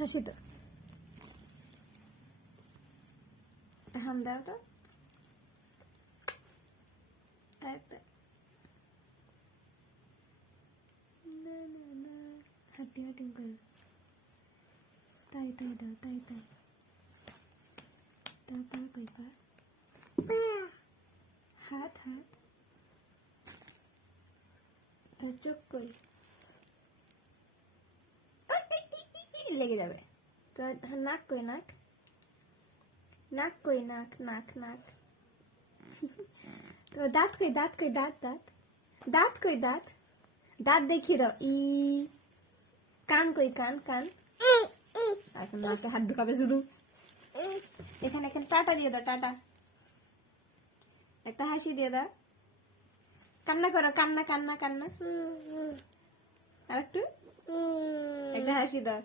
হাসি তো এখন দাও তো একটা না না না হাঁটি হাঁটি করে তাই তাই দাও তাই তাই দাও পা কই পা হাত হাত তার চোখ কই লেগে যাবে তো নাক কই নাক নাক কই নাক নাক নাক তো দাঁত কই দাঁত কই দাঁত দাঁত দাঁত কই দাঁত দাঁত দেখিয়ে দাও ই কান কই কান কান এখন নাকে হাত ঢুকাবে শুধু এখানে এখানে টাটা দিয়ে দাও টাটা একটা হাসি দিয়ে দাও কান্না করো কান্না কান্না কান্না আর একটু একটা হাসি দাও